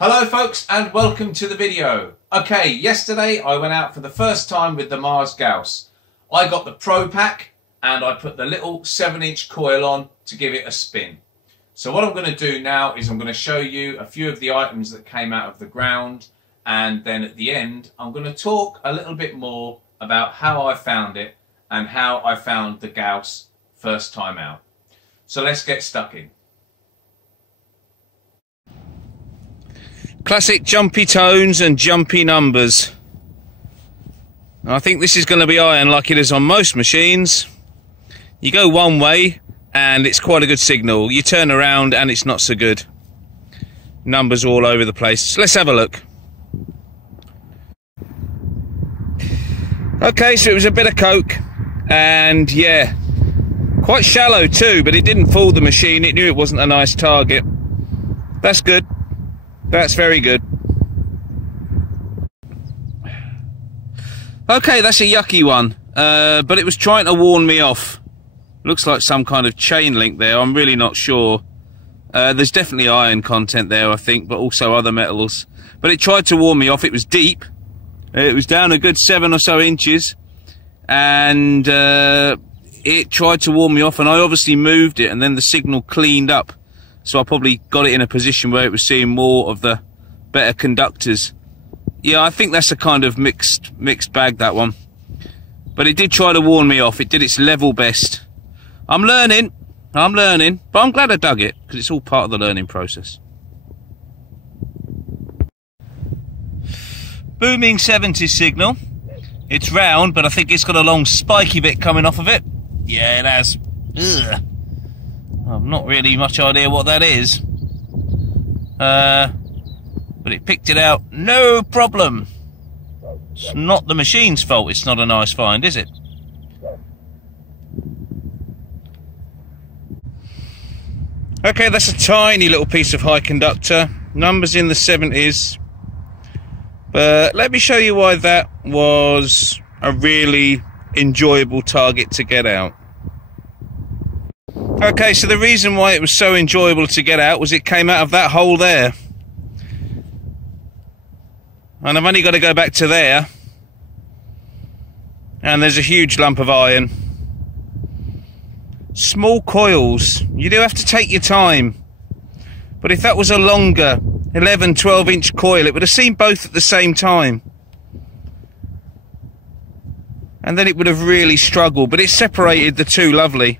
Hello folks and welcome to the video. Okay, yesterday I went out for the first time with the Mars Gauss. I got the Pro Pack and I put the little 7-inch coil on to give it a spin. So what I'm going to do now is I'm going to show you a few of the items that came out of the ground, and then at the end I'm going to talk a little bit more about how I found it and how I found the Gauss first time out. So let's get stuck in. Classic jumpy tones and jumpy numbers. I think this is going to be iron like it is on most machines. You go one way and it's quite a good signal. You turn around and it's not so good. Numbers all over the place. Let's have a look. Okay, so it was a bit of coke, and yeah, quite shallow too, but it didn't fool the machine. It knew it wasn't a nice target. That's good. That's very good. Okay, that's a yucky one, but it was trying to warn me off. Looks like some kind of chain link there. I'm really not sure. There's definitely iron content there, I think, but also other metals. But it tried to warn me off. It was deep. It was down a good 7 or so inches, and it tried to warn me off, and I obviously moved it, and then the signal cleaned up. So I probably got it in a position where it was seeing more of the better conductors. Yeah, I think that's a kind of mixed bag, that one. But it did try to warn me off. It did its level best. I'm learning, but I'm glad I dug it, because it's all part of the learning process. Booming 70s signal. It's round, but I think it's got a long spiky bit coming off of it. Yeah, it has. Ugh. I've not really much idea what that is, but it picked it out, no problem. It's not the machine's fault it's not a nice find, is it? Okay, that's a tiny little piece of high conductor, numbers in the 70s, but let me show you why that was a really enjoyable target to get out. Okay, so the reason why it was so enjoyable to get out was it came out of that hole there. And I've only got to go back to there. And there's a huge lump of iron. Small coils. You do have to take your time. But if that was a longer 11, 12-inch coil, it would have seen both at the same time. And then it would have really struggled. But it separated the two lovely.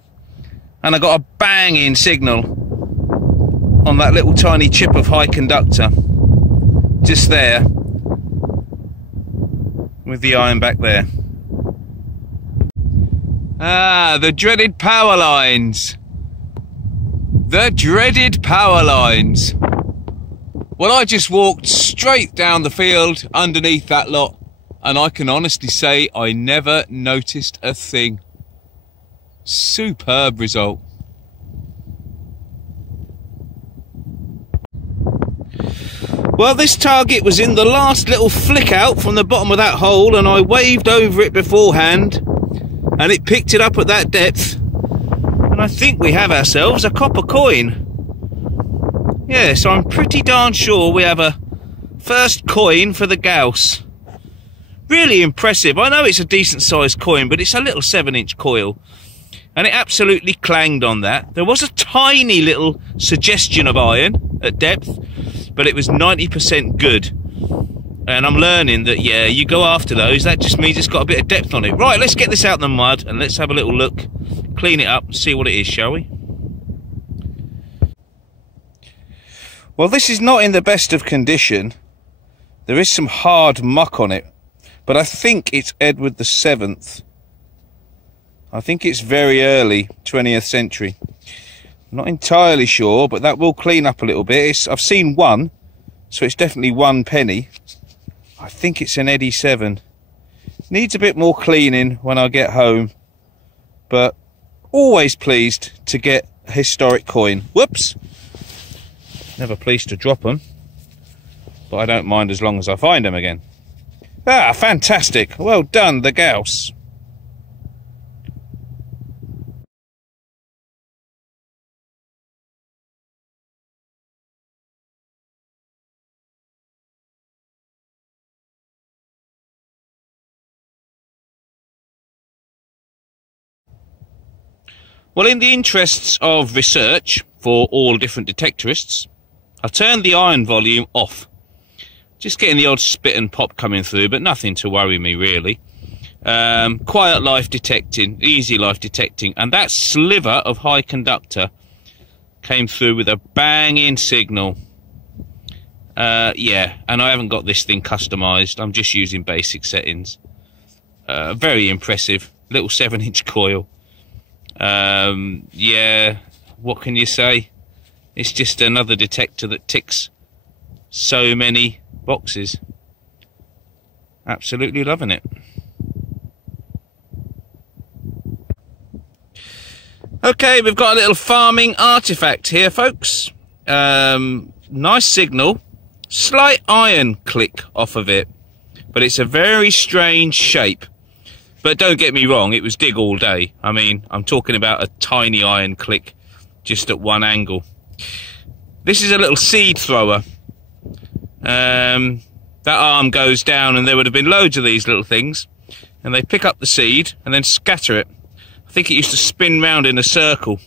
And I got a banging signal on that little tiny chip of high conductor, just there, with the iron back there. Ah, the dreaded power lines. The dreaded power lines. Well, I just walked straight down the field underneath that lot, and I can honestly say I never noticed a thing. Superb result. Well, this target was in the last little flick out from the bottom of that hole, and I waved over it beforehand and it picked it up at that depth, and I think we have ourselves a copper coin. Yeah, so I'm pretty darn sure we have a first coin for the Gauss. Really impressive. I know it's a decent sized coin, but it's a little 7-inch coil. And it absolutely clanged on that. There was a tiny little suggestion of iron at depth, but it was 90% good. And I'm learning that, yeah, you go after those, that just means it's got a bit of depth on it. Right, let's get this out in the mud and let's have a little look, clean it up and see what it is, shall we? Well, this is not in the best of condition. There is some hard muck on it, but I think it's Edward the 7th. I think it's very early 20th century. Not entirely sure, but that will clean up a little bit. I've seen one, so it's definitely 1 penny. I think it's an Eddy 7. Needs a bit more cleaning when I get home, but always pleased to get a historic coin. Whoops! Never pleased to drop them, but I don't mind as long as I find them again. Ah, fantastic! Well done, the Gauss. Well, in the interests of research for all different detectorists, I turned the iron volume off. Just getting the odd spit and pop coming through, but nothing to worry me really. Quiet life detecting, easy life detecting, and that sliver of high conductor came through with a banging signal. Yeah, and I haven't got this thing customized. I'm just using basic settings. Very impressive. Little 7-inch coil. Yeah, what can you say? It's just another detector that ticks so many boxes. Absolutely loving it. Okay, we've got a little farming artifact here, folks. Nice signal. Slight iron click off of it, but it's a very strange shape. But don't get me wrong, it was dig all day. I mean, I'm talking about a tiny iron click just at one angle. This is a little seed thrower. That arm goes down and there would have been loads of these little things, and they pick up the seed and then scatter it. I think it used to spin round in a circle,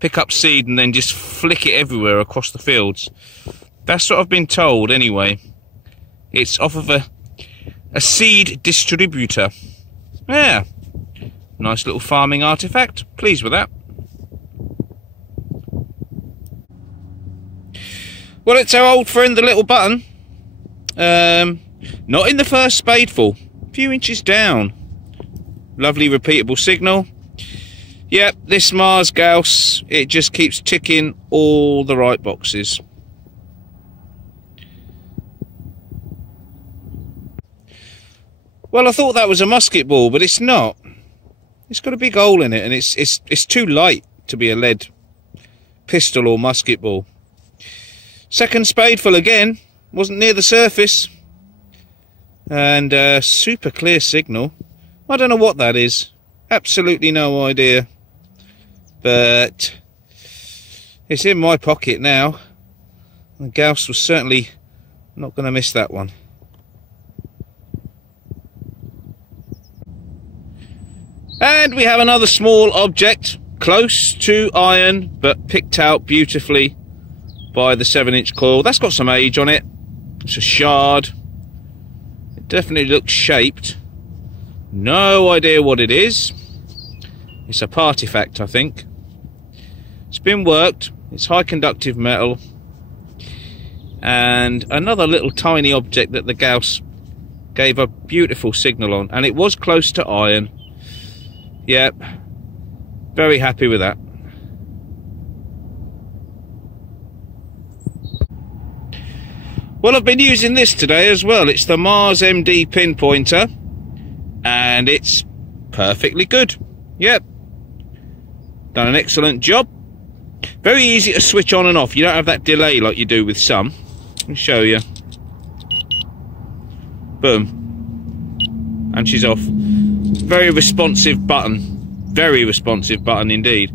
pick up seed and then just flick it everywhere across the fields. That's what I've been told anyway. It's off of a seed distributor. Yeah, nice little farming artifact. Pleased with that. Well, it's our old friend, the little button. Not in the first spadeful. A few inches down. Lovely repeatable signal. Yep, this Mars Gauss, it just keeps ticking all the right boxes. Well, I thought that was a musket ball, but it's not. It's got a big hole in it, and it's too light to be a lead pistol or musket ball. Second spadeful again, wasn't near the surface, and super clear signal. I don't know what that is, absolutely no idea, but it's in my pocket now. The Gauss was certainly not going to miss that one. And we have another small object, close to iron, but picked out beautifully by the 7-inch coil. That's got some age on it. It's a shard. It definitely looks shaped. No idea what it is. It's a partifact, I think. It's been worked. It's high conductive metal. And another little tiny object that the Gauss gave a beautiful signal on. And it was close to iron. Yep, very happy with that. Well, I've been using this today as well. It's the Mars MD pinpointer, and it's perfectly good. Yep, done an excellent job. Very easy to switch on and off. You don't have that delay like you do with some. Let me show you. Boom, and she's off. Very responsive button, very responsive button indeed.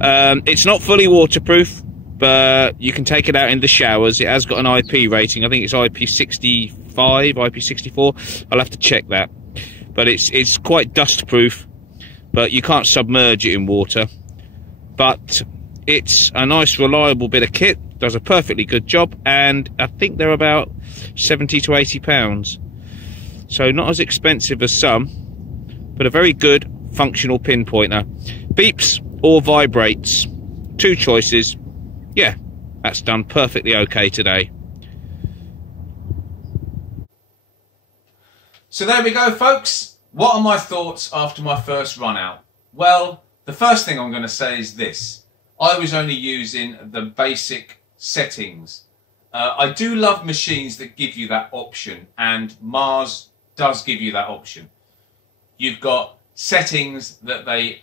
It's not fully waterproof, but you can take it out in the showers. It has got an IP rating. I think it's IP65, IP64. I'll have to check that. But it's quite dust proof, but you can't submerge it in water. But it's a nice reliable bit of kit, does a perfectly good job, and I think they're about 70 to 80 pounds. So not as expensive as some, but a very good functional pinpointer. Beeps or vibrates, two choices. Yeah, that's done perfectly okay today. So there we go, folks. What are my thoughts after my first run out? Well, the first thing I'm going to say is this. I was only using the basic settings. I do love machines that give you that option, and Mars does give you that option. You've got settings that they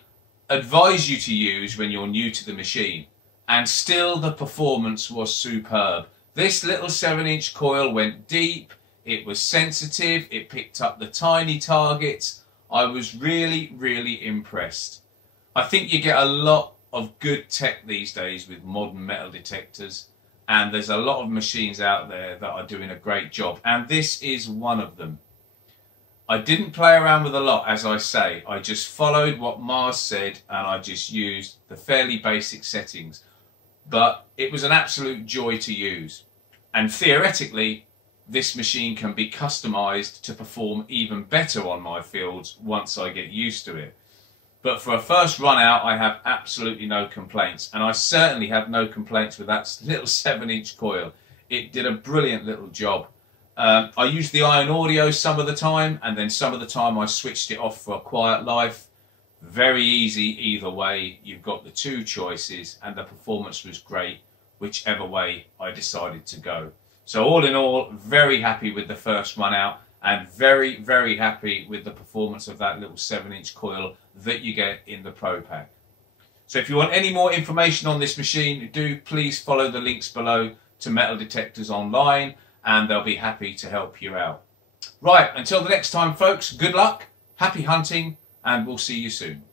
advise you to use when you're new to the machine, and still the performance was superb. This little 7-inch coil went deep, it was sensitive, it picked up the tiny targets. I was really, really impressed. I think you get a lot of good tech these days with modern metal detectors, and there's a lot of machines out there that are doing a great job, and this is one of them. I didn't play around with a lot, as I say. I just followed what Mars said and I just used the fairly basic settings. But it was an absolute joy to use. And theoretically, this machine can be customized to perform even better on my fields once I get used to it. But for a first run out, I have absolutely no complaints. And I certainly have no complaints with that little 7-inch coil. It did a brilliant little job. I used the iron audio some of the time, and then some of the time I switched it off for a quiet life. Very easy either way. You've got the two choices, and the performance was great whichever way I decided to go. So all in all, very happy with the first run out, and very, very happy with the performance of that little 7-inch coil that you get in the Pro Pack. So if you want any more information on this machine, do please follow the links below to Metal Detectors Online, and they'll be happy to help you out. Right, until the next time folks, good luck, happy hunting, and we'll see you soon.